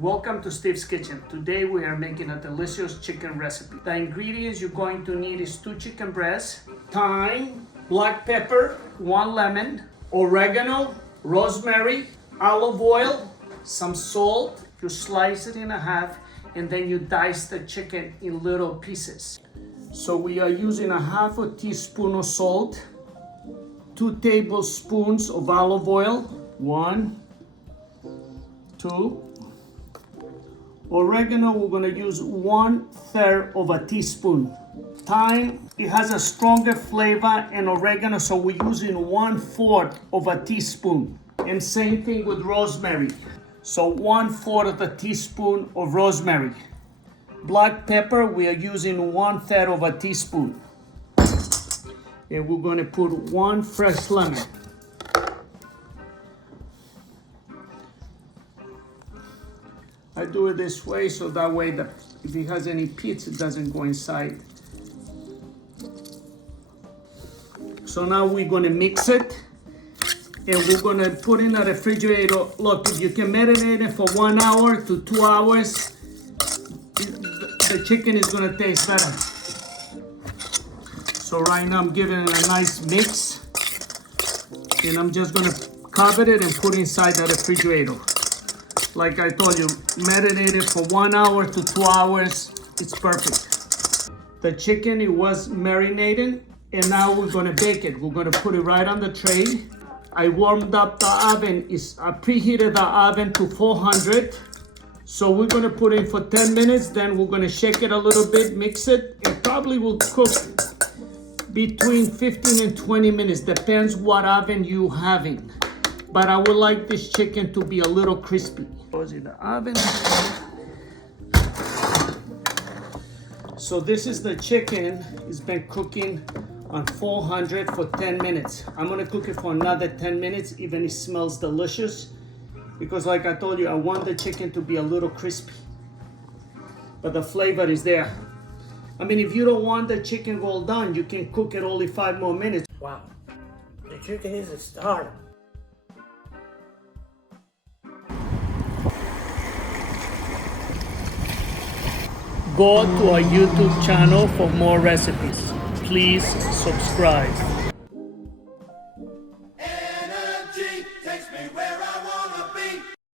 Welcome to Steve's Kitchen. Today we are making a delicious chicken recipe. The ingredients you're going to need is 2 chicken breasts, thyme, black pepper, 1 lemon, oregano, rosemary, olive oil, some salt. You slice it in half and then you dice the chicken in little pieces. So we are using a half a teaspoon of salt, 2 tablespoons of olive oil, 1, 2. Oregano, we're gonna use 1/3 of a teaspoon. Thyme, it has a stronger flavor, and oregano, so we're using 1/4 of a teaspoon. And same thing with rosemary. So 1/4 of a teaspoon of rosemary. Black pepper, we are using 1/3 of a teaspoon. And we're gonna put 1 fresh lemon. I do it this way so that way that if it has any pits, it doesn't go inside. So now we're gonna mix it and we're gonna put in the refrigerator. Look, if you can marinate it for 1 hour to 2 hours, the chicken is gonna taste better. So right now I'm giving it a nice mix and I'm just gonna cover it and put it inside the refrigerator. Like I told you, marinate it for 1 hour to 2 hours. It's perfect. The chicken, it was marinated, and now we're gonna bake it. We're gonna put it right on the tray. I warmed up the oven. I preheated the oven to 400. So we're gonna put it in for 10 minutes. Then we're gonna shake it a little bit, mix it. It probably will cook between 15 and 20 minutes. Depends what oven you're having. But I would like this chicken to be a little crispy. Goes in the oven. So this is the chicken. It's been cooking on 400 for 10 minutes. I'm gonna cook it for another 10 minutes, even it smells delicious. Because like I told you, I want the chicken to be a little crispy. But the flavor is there. I mean, if you don't want the chicken well done, you can cook it only 5 more minutes. Wow, the chicken is a star. Go to our YouTube channel for more recipes. Please subscribe.